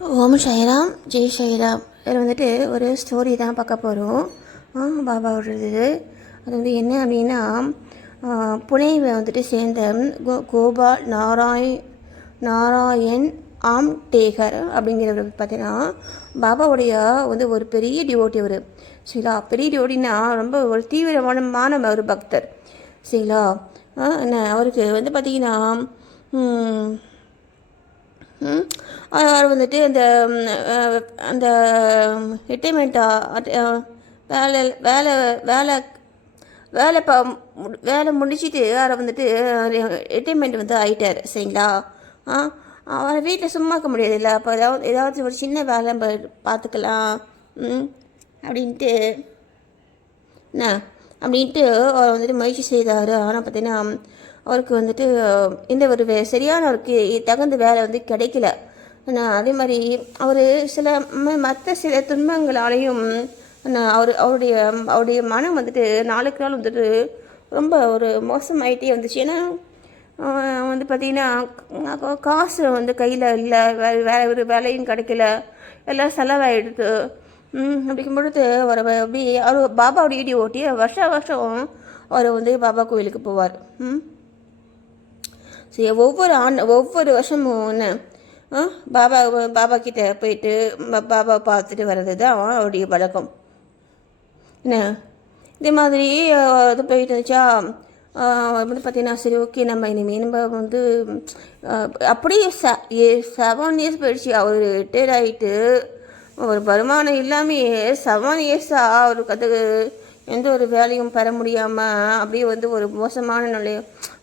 ஓம் ஷைராம் ஜெய் ஷைராம் இதில் வந்துட்டு ஒரு ஸ்டோரி தான் பார்க்க போகிறோம் பாபாவோடது அது வந்து என்ன அப்படின்னா புனேவை வந்துட்டு சேர்ந்த கோ கோபால் நாராய் நாராயண் ஆம் டேகர் அப்படிங்கிறவர் பார்த்தீங்கன்னா பாபாவுடைய வந்து ஒரு பெரிய டிவோட்டி அவர். சரிங்களா? பெரிய டிவோட்டினா ரொம்ப ஒரு தீவிரமான ஒரு பக்தர். சரிங்களா? என்ன அவருக்கு வந்து பார்த்திங்கன்னா அவர் வந்துட்டு அந்த அந்த ரிட்டைர்மெண்ட்டா வேலை வேலை வேலை வேலை ப மு- வேலை முடிச்சிட்டு அவரை வந்துட்டு ரிட்டைர்மெண்ட் வந்து ஆகிட்டார் சரிங்களா? ஆ? அவரை வீட்டில் சும்மா இருக்க முடியாதுல்ல அப்போ ஏதாவது ஏதாவது ஒரு சின்ன வேலை நம்ம பார்த்துக்கலாம் ம்? அப்படின்ட்டு என்ன? அப்படின்ட்டு அவர் வந்துட்டு முயற்சி செய்தார். ஆனால் பார்த்தீங்கன்னா அவருக்கு வந்துட்டு இந்த ஒரு வே சரியான அவருக்கு தகுந்த வேலை வந்து கிடைக்கல. ஆனால் அதே மாதிரி அவர் சில மற்ற சில துன்பங்களாலையும் நான் அவர் அவருடைய அவருடைய மனம் வந்துட்டு நாளுக்கு நாள் வந்துட்டு ரொம்ப ஒரு மோசமாயிட்டே வந்துச்சு. ஏன்னா வந்து பார்த்திங்கன்னா காசு வந்து கையில் இல்லை வேறு வேறு ஒரு வேலையும் கிடைக்கல. எல்லாம் செலவாயிடுது. அப்படிக்கும் பொழுது அவர் அப்படி அவர் பாபாவோட ஈடி ஓட்டி வருஷம் வருஷம் அவர் வந்து பாபா கோவிலுக்கு போவார். ம். ஒவ்வொரு ஆண்டு ஒவ்வொரு வருஷமும் என்ன பாபா பாபா கிட்ட போயிட்டு பாபா பார்த்துட்டு வர்றது தான் அவருடைய பழக்கம். என்ன? இதே மாதிரி இது போயிட்டு இருந்துச்சா வந்து பார்த்தீங்கன்னா சரி ஓகே நம்ம இனிமேல் நம்ம வந்து அப்படியே ச ஏ செவன் இயர்ஸ் போயிடுச்சு. அவர் ரிட்டையர்ட் ஆகிட்டு ஒரு வருமானம் இல்லாமையே செவன் இயர்ஸாக அவர் அது எந்த ஒரு வேலையும் பெற முடியாமல் அப்படியே வந்து ஒரு மோசமான நிலை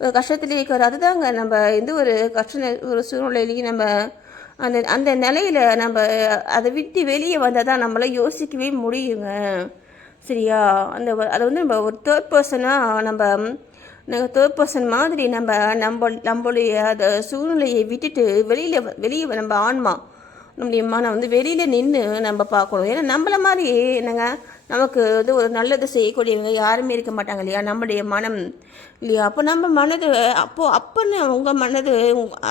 ஒரு கஷ்டத்துலேயே இருக்கிற அதுதாங்க நம்ம எந்த ஒரு கஷ்ட ஒரு சூழ்நிலையிலையும் நம்ம அந்த அந்த நிலையில நம்ம அதை விட்டு வெளியே வந்தால் தான் நம்மளால் யோசிக்கவே முடியுங்க. சரியா? அந்த அதை வந்து நம்ம ஒரு தேர்ட் பர்சனாக நம்ம நாங்கள் தேர்ட் பர்சன் மாதிரி நம்ம நம்ம நம்மளுடைய அந்த சூழ்நிலையை விட்டுட்டு வெளியில் வெளியே நம்ம ஆன்மா நம்முடைய மனம் வந்து வெளியில் நின்று நம்ம பார்க்கணும். ஏன்னா நம்மள மாதிரி என்னங்க நமக்கு வந்து ஒரு நல்லது செய்யக்கூடியவங்க யாருமே இருக்க மாட்டாங்க இல்லையா? நம்முடைய மனம் இல்லையா? அப்போ நம்ம மனது அப்போது அப்போன்னு உங்கள் மனது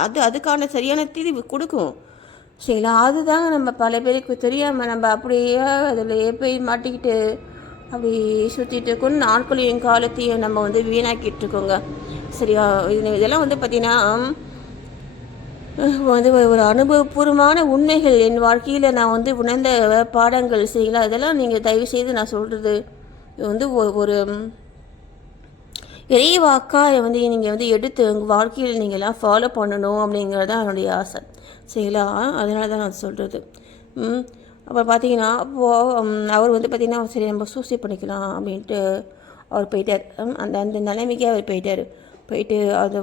அது அதுக்கான சரியான தீர்வு கொடுக்கும். சரிங்களா? அதுதாங்க நம்ம பல பேருக்கு தெரியாமல் நம்ம அப்படியே அதில் போய் மாட்டிக்கிட்டு அப்படி சுற்றிட்டு இருக்கோம் நாட்களையும் காலத்தையும் நம்ம வந்து வீணாக்கிட்டு இருக்கோங்க. சரியா? இது இதெல்லாம் வந்து பார்த்திங்கன்னா வந்து ஒரு- அனுபவபூர்வமான உண்மைகள் என் வாழ்க்கையில் நான் வந்து உணர்ந்த பாடங்கள் சரிங்களா? இதெல்லாம் நீங்கள் தயவு செய்து நான் சொல்கிறது வந்து ஒ- ஒரு இறை வாக்காக வந்து நீங்கள் வந்து எடுத்து உங்கள் வாழ்க்கையில் நீங்கள்லாம் ஃபாலோ பண்ணணும் அப்படிங்கிறது தான் என்னுடைய ஆசை. சரிங்களா? அதனால தான் நான் சொல்கிறது ம். அப்புறம் பார்த்தீங்கன்னா அப்போது அவர் வந்து பார்த்திங்கன்னா சரி நம்ம சூசைட் பண்ணிக்கலாம் அப்படின்ட்டு அவர் போயிட்டார். அந்த அந்த நிலைமைக்கே அவர் போயிட்டார். போயிட்டு அது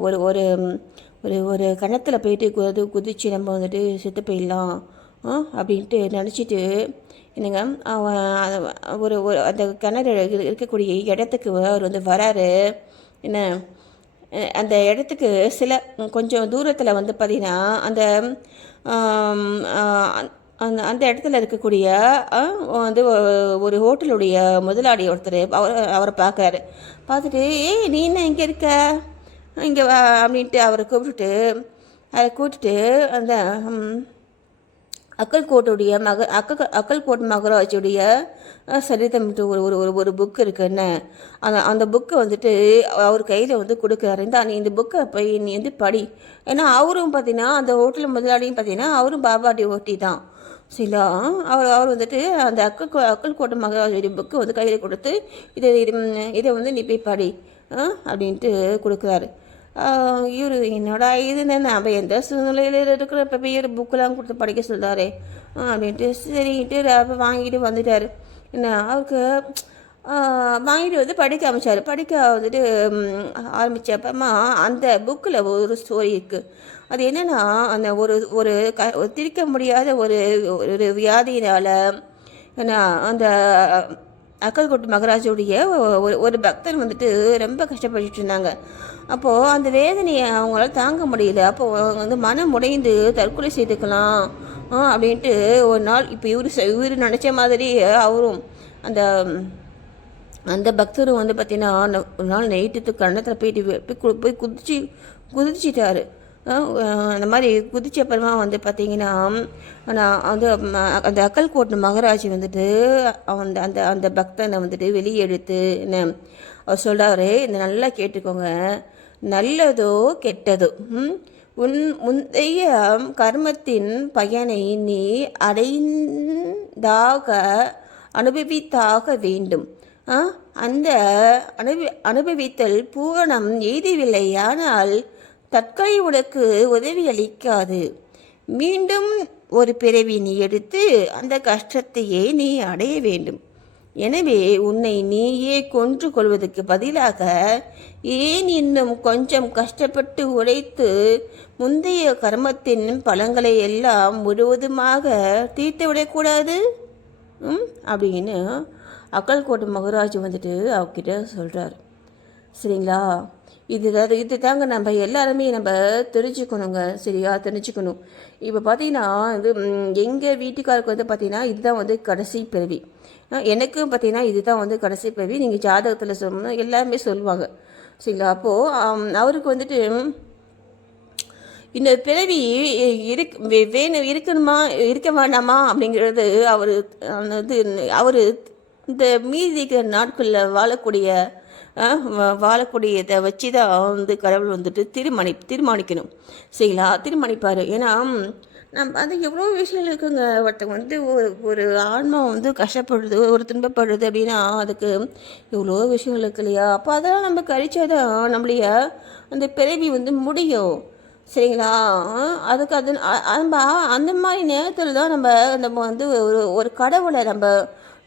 ஒரு ஒரு ஒரு ஒரு கணத்தில் போயிட்டு குது குதிச்சு நம்ம வந்துட்டு செத்து போயிடலாம். அப்படின்ட்டு நினச்சிட்டு என்னங்க அவன் ஒரு ஒரு அந்த கிணறு இருக்கக்கூடிய இடத்துக்கு அவர் வந்து வராரு. என்ன அந்த இடத்துக்கு சில கொஞ்சம் தூரத்தில் வந்து பார்த்தீங்கன்னா அந்த அந்த அந்த இடத்துல இருக்கக்கூடிய வந்து ஒரு ஹோட்டலுடைய முதலாளி ஒருத்தர் அவர் அவரை பார்க்குறாரு பார்த்துட்டு ஏய் நீ என்ன இங்கே இருக்க? இங்கே வா அப்படின்ட்டு அவரை கூப்பிட்டுட்டு அதை கூப்பிட்டுட்டு அந்த அக்கல்கோட்டுடைய மக அக்க அக்கல்கோட் மகராஜுடைய அஹ், ஒரு ஒரு ஒரு ஒரு புக் இருக்கு என்ன? அந்த அந்த புக்கை வந்துட்டு அவர் கையில் வந்து கொடுக்குறாரு. இந்த நீ இந்த புக்கை போய் நீ வந்து படி. ஏன்னா அவரும் பார்த்தீங்கன்னா அந்த ஹோட்டல் முதலாளியும் பார்த்தீங்கன்னா அவரும் பாபா ஓட்டி தான். சரிங்களா? அவர் அவர் வந்துட்டு அந்த அக்கல் அக்கல்கோட்டை மகராஜுடைய புக்கு வந்து கையில் கொடுத்து இதை இது இதை வந்து நீ போய் படி அப்படின்ட்டு கொடுக்குறாரு. இவர் என்னடா இது என்ன? அப்போ எந்த சூழ்நிலையில் இருக்கிற இப்போ போய் புக்கெலாம் கொடுத்து படிக்க சொல்கிறாரு அப்படின்ட்டு சரின்ட்டு அப்போ வாங்கிட்டு வந்துட்டார். என்ன அவருக்கு வாங்கிட்டு வந்து படிக்க ஆரம்பிச்சார். படிக்க வந்துட்டு ஆரம்பித்தப்பமா அந்த புக்கில் ஒரு ஸ்டோரி இருக்குது அது என்னென்னா அந்த ஒரு ஒரு க ஒரு திரிக்க முடியாத ஒரு ஒரு வியாதியினால் என்ன அந்த அக்கல்கோட்டு மகராஜுடைய ஒரு ஒரு பக்தர் வந்துட்டு ரொம்ப கஷ்டப்பட்டுட்டு இருந்தாங்க அப்போது அந்த வேதனையை அவங்களால தாங்க முடியல. அப்போது அவங்க வந்து மனம் உடைந்து தற்கொலை செய்துக்கலாம் அப்படின்ட்டு ஒரு நாள் இப்போ இவர் இவர் நினச்ச மாதிரி அவரும் அந்த அந்த பக்தரும் வந்து பார்த்தீங்கன்னா ஒரு நாள் நைட்டு கண்ணத்தில் போயிட்டு போய் போய் குதிச்சு குதிச்சிட்டாரு. அந்த மாதிரி குதிச்ச அப்புறமா வந்து பார்த்தீங்கன்னா நான் வந்து ம- அந்த அக்கல்கோட் மகராஜ் வந்துட்டு அந்த அந்த அந்த பக்தனை வந்துட்டு வெளியே எடுத்து என்ன அவர் சொல்கிறாரு இந்த நல்லா கேட்டுக்கோங்க. நல்லதோ கெட்டதோ உன் முந்தைய கர்மத்தின் பயனை நீ அடைந்தாக அனுபவித்தாக வேண்டும். அந்த அனுபவி அனுபவித்தல் பூரணம் எய்தவில்லையானால் தற்கொலை உனக்கு உதவி அளிக்காது மீண்டும் ஒரு பிறவி நீ எடுத்து அந்த கஷ்டத்தையே நீ அடைய வேண்டும். எனவே உன்னை நீயே கொன்று கொள்வதற்கு பதிலாக ஏன் இன்னும் கொஞ்சம் கஷ்டப்பட்டு உழைத்து முந்தைய கர்மத்தின் பலங்களை எல்லாம் முழுவதுமாக தீர்த்து விடக்கூடாது? ம் அப்படின்னு அக்கல்கோட்டு மகராஜ் வந்துட்டு அவகிட்ட சொல்கிறார் சரிங்களா? இதுதான் இது தாங்க நம்ம எல்லாருமே நம்ம தெரிஞ்சுக்கணுங்க. சரியா? தெரிஞ்சுக்கணும். இப்போ பார்த்தீங்கன்னா இது எங்கள் வீட்டுக்காருக்கு வந்து பார்த்தீங்கன்னா இதுதான் வந்து கடைசி பிறவி. எனக்கும் பார்த்தீங்கன்னா இதுதான் வந்து கடைசி பிறவி. நீங்கள் ஜாதகத்தில் சொல்லணும் எல்லாருமே சொல்லுவாங்க. சரிங்களா? அப்போது அவருக்கு வந்துட்டு இந்த பிறவி இருக் வே- வேணும் இருக்கணுமா இருக்க வேண்டாமா அப்படிங்கிறது அவர் வந்து அவர் இந்த மீதி இருக்கிற நாட்களில் வாழக்கூடிய வாழக்கூடியதை வச்சு தான் வந்து கடவுள் வந்துட்டு தீர்மானி தீர்மானிக்கணும். சரிங்களா? தீர்மானிப்பார். ஏன்னா நம்ம அது எவ்வளோ விஷயங்கள் இருக்குங்க. ஒருத்தங்க வந்து ஒரு ஒரு ஆன்மா வந்து கஷ்டப்படுது ஒரு துன்பப்படுது அப்படின்னா அதுக்கு எவ்வளோ விஷயங்கள் இருக்கு இல்லையா? அப்போ அதெல்லாம் நம்ம கழிச்சாதான் நம்மளைய அந்த பிறவி வந்து முடியும். சரிங்களா? அதுக்கு அது நம்ம அந்த மாதிரி நேரத்தில் தான் நம்ம நம்ம வந்து ஒரு ஒரு கடவுளை நம்ம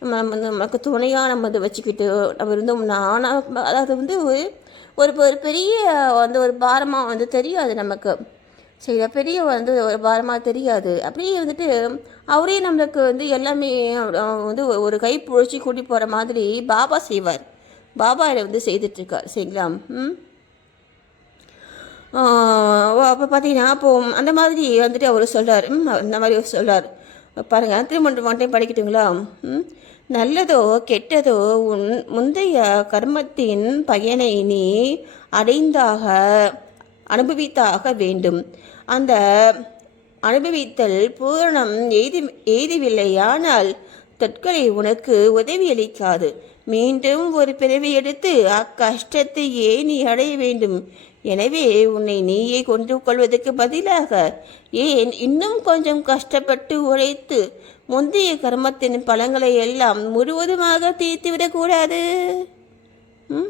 நம்ம நம்ம வந்து நமக்கு துணையாக நம்ம அதை வச்சுக்கிட்டு நம்ம இருந்தோம்னா ஆனால் அது வந்து ஒரு ஒரு பெரிய வந்து ஒரு பாரமாக வந்து தெரியாது நமக்கு. சரி பெரிய வந்து ஒரு பாரமாக தெரியாது. அப்படியே வந்துட்டு அவரே நம்மளுக்கு வந்து எல்லாமே வந்து ஒரு கை புழைச்சி கூட்டி போகிற மாதிரி பாபா செய்வார். பாபா இதை வந்து செய்துட்ருக்கார் சரிங்களா? ம். அப்போ பார்த்தீங்கன்னா அப்போ அந்த மாதிரி வந்துட்டு அவர் சொல்கிறார் அந்த மாதிரி சொல்கிறார் பாருங்கள் திருமணம் மட்டும் படிக்கட்டுங்களா? ம்? நல்லதோ கெட்டதோ உன் முந்தைய கர்மத்தின் பயனை நீ அடைந்தாக அனுபவித்தாக வேண்டும். அந்த அனுபவித்தல் பூரணம் எய்தி எய்தவில்லையானால் தொற்களை உனக்கு உதவியளிக்காது. மீண்டும் ஒரு பிறவி எடுத்து அக்கஷ்டத்தை ஏன் நீ அடைய வேண்டும். எனவே உன்னை நீயே கொன்று கொள்வதற்கு பதிலாக ஏன் இன்னும் கொஞ்சம் கஷ்டப்பட்டு உழைத்து முந்தைய கர்மத்தின் பலங்களை எல்லாம் முழுவதுமாக தீர்த்து விடக்கூடாது? ம்?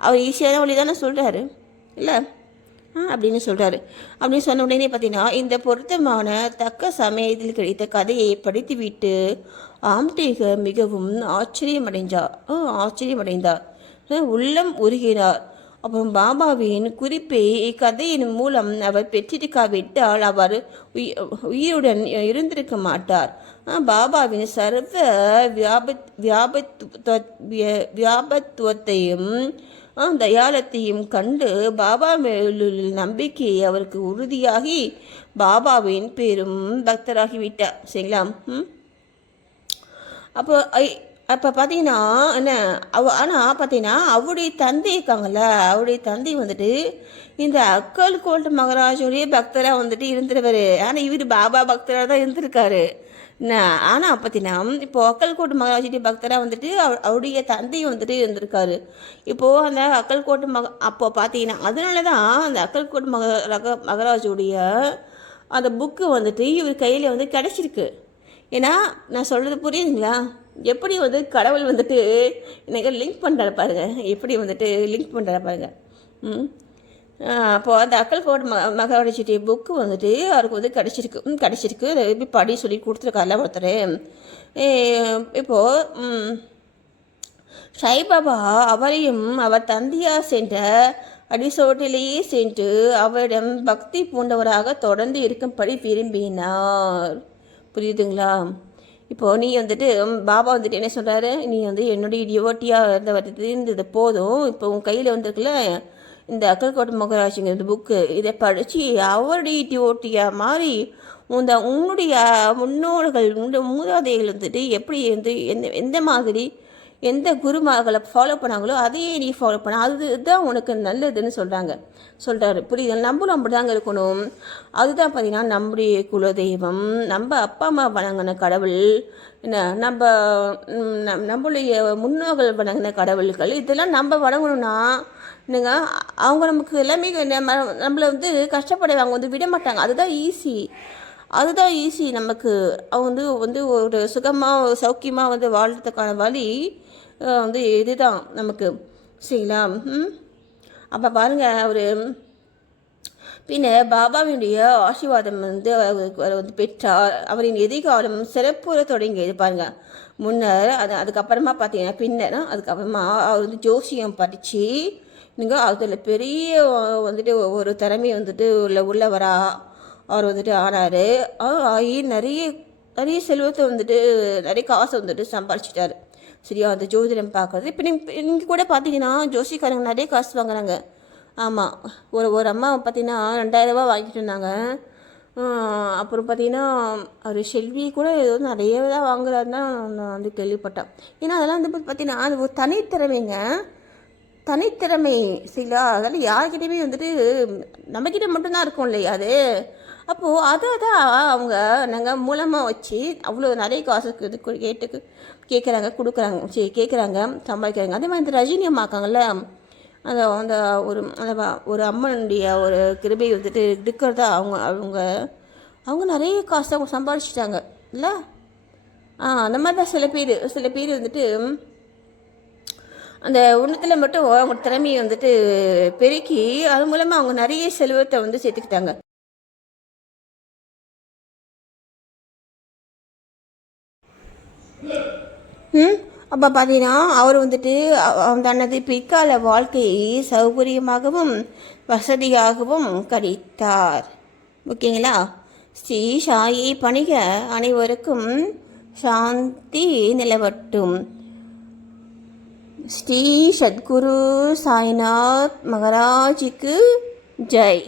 அவர் ஈஸியான வழி தானே சொல்கிறாரு இல்லை? ஆ அப்படின்னு சொல்கிறாரு அப்படின்னு சொன்ன உடனே பார்த்தீங்கன்னா இந்த பொருத்தமான தக்க சமயத்தில் கிடைத்த கதையை படித்துவிட்டு ஆம்டேக மிகவும் ஆச்சரியமடைஞ்சார் ஆ, ஆச்சரியமடைந்தார். உள்ளம் உருகினார். அப்புறம் பாபாவின் குறிப்பை இக்கதையின் மூலம் அவர் பெற்றிருக்காவிட்டால் அவர் உயிருடன் இருந்திருக்க மாட்டார். பாபாவின் சர்வ வியாபத் வியாபத்துவ வியாபத்துவத்தையும் தயாலத்தையும் கண்டு பாபா மேலுள்ள நம்பிக்கை அவருக்கு உறுதியாகி பாபாவின் பெரும் பக்தராகிவிட்டார். சரிங்களா? ம். அப்போ ஐ- அப்போ பார்த்தீங்கன்னா என்ன அவ ஆனால் பார்த்தீங்கன்னா அவருடைய தந்தை இருக்காங்கல்ல அவருடைய தந்தை வந்துட்டு இந்த அக்கல் கோல்ட் மகராஜுடைய பக்தராக வந்துட்டு இருந்துருவார். ஆனால் இவர் பாபா பக்தராக தான் இருந்திருக்காரு. என்ன ஆனால் பார்த்தீங்கன்னா இப்போ அக்கல்கோட்டு மகாராஜுடைய பக்தராக வந்துட்டு அவர் அவருடைய தந்தை வந்துட்டு இருந்திருக்காரு. இப்போது அந்த அக்கல்கோட்டு மக அப்போ பார்த்தீங்கன்னா அதனால தான் அந்த அக்கல்கோட்டு மக ரக மகராஜுடைய அந்த புக்கு வந்துட்டு இவர் கையில் வந்து கிடச்சிருக்கு. ஏன்னா நான் சொல்கிறது புரியுதுங்களா? எப்படி வந்து கடவுள் வந்துட்டு எனக்கு லிங்க் பண்ணுற பாருங்கள் எப்படி வந்துட்டு லிங்க் பண்ணுறாரு பாருங்கள் ம். அப்போது அந்த அக்கல்கோட் ம மகாவடிச்சிட்டி புக்கு வந்துட்டு அவருக்கு வந்து கிடச்சிருக்கு. கிடச்சிருக்கு. அதை எப்படி படி சொல்லி கொடுத்துருக்காருல ஒருத்தர். இப்போது சாய்பாபா அவரையும் அவர் தந்தையார் சென்ற அடிசோட்டிலேயே சென்று அவரிடம் பக்தி பூண்டவராக தொடர்ந்து இருக்கும்படி விரும்பினார். புரியுதுங்களா? இப்போது நீ வந்துட்டு பாபா வந்துட்டு என்ன சொல்கிறாரு நீ வந்து என்னுடைய டிவோட்டியாக இருந்த வருது இருந்தது போதும். இப்போ உன் கையில் வந்திருக்குல்ல இந்த அக்கல்கோட்டை மகராஜிங்க இந்த புக்கு இதை படித்து அவருடைய டிவோட்டியாக மாறி உந்த உன்னுடைய முன்னோர்கள் உன்னுடைய மூதாதைகள் வந்துட்டு எப்படி வந்து எந்த எந்த மாதிரி எந்த குருமார்களை ஃபாலோ பண்ணாங்களோ அதையே நீ ஃபாலோ பண்ண. அதுதான் உனக்கு நல்லதுன்னு சொல்கிறாங்க சொல்கிறாரு புரியுது? நம்மளும் அப்படி தாங்க இருக்கணும். அதுதான் பார்த்தீங்கன்னா நம்முடைய குலதெய்வம். நம்ம அப்பா அம்மா வணங்கின கடவுள் என்ன நம்ம நம்- நம்மளுடைய முன்னோர்கள் வணங்கின கடவுள்கள் இதெல்லாம் நம்ம வணங்கணும்னா என்னங்க அவங்க நமக்கு எல்லாமே நம்மளை வந்து கஷ்டப்பட அவங்க வந்து விட மாட்டாங்க. அதுதான் ஈஸி அதுதான் ஈஸி நமக்கு. அவங்க வந்து வந்து ஒரு சுகமாக சௌக்கியமாக வந்து வாழ்றதுக்கான வழி. வந்து இதுதான் நமக்கு. சரிங்களா? ம்? அப்போ பாருங்கள் அவர் பின்ன பாபாவினுடைய ஆசீர்வாதம் வந்து அவருக்கு அவர் வந்து பெற்றார். அவரின் எதிர்காலம் சிறப்புற தொடங்கியது பாருங்க. முன்னர் அது அதுக்கப்புறமா பார்த்தீங்கன்னா பின்னர் அதுக்கப்புறமா அவர் வந்து ஜோசியம் படித்து நீங்கள் அதில் பெரிய வந்துட்டு ஒரு திறமை வந்துட்டு உள்ள உள்ளவரா அவர் வந்துட்டு ஆனார். ஆகி நிறைய நிறைய செல்வத்தை வந்துட்டு நிறைய காசை வந்துட்டு சம்பாரிச்சிட்டாரு. சரியா? அந்த ஜோதிடம் பார்க்குறது. இப்போ நீங்கள் நீங்கள் கூட பார்த்தீங்கன்னா ஜோசிக்காரங்க நிறைய காசு வாங்குறாங்க. ஆமாம் ஒரு ஒரு அம்மா பார்த்தீங்கன்னா ரெண்டாயிரரூபா வாங்கிட்டு இருந்தாங்க. அப்புறம் பார்த்தீங்கன்னா அவர் செல்வி கூட ஏதோ நிறைய தான் வாங்குறாருன்னு தான் நான் வந்து கேள்விப்பட்டேன். ஏன்னா அதெல்லாம் வந்து பார்த்தீங்கன்னா அது ஒரு தனித்திறமைங்க. தனித்திறமை சரிங்களா? அதெல்லாம் யார்கிட்டையுமே வந்துட்டு நம்மக்கிட்ட மட்டும்தான் இருக்கும் இல்லையா அது? அப்போது அதை தான் அவங்க நாங்கள் மூலமாக வச்சு அவ்வளோ நிறைய காசு இது கேட்டு கேட்குறாங்க கொடுக்குறாங்க சரி கேட்குறாங்க சம்பாதிக்கிறாங்க. அதே மாதிரி இந்த ரஜினி அம்மா இருக்காங்கல்ல அந்த அந்த ஒரு அந்த ஒரு அம்மனுடைய ஒரு கிருபை வந்துட்டு இருக்கிறதா அவங்க அவங்க அவங்க நிறைய காசு அவங்க சம்பாதிச்சிட்டாங்க இல்லை? ஆ அந்த மாதிரி தான் சில பேர் சில பேர் வந்துட்டு அந்த ஒன்றத்தில் மட்டும் அவங்க திறமையை வந்துட்டு பெருக்கி அது மூலமாக அவங்க நிறைய செல்வத்தை வந்து சேர்த்துக்கிட்டாங்க. அப்போ பார்த்தீங்கன்னா அவர் வந்துட்டு தனது பிற்கால வாழ்க்கையை சௌகரியமாகவும் வசதியாகவும் கழித்தார். ஓகேங்களா? ஸ்ரீ சாயி பணிக அனைவருக்கும் சாந்தி நிலவட்டும். ஸ்ரீ சத்குரு சாய்நாத் மகராஜிக்கு ஜெய்.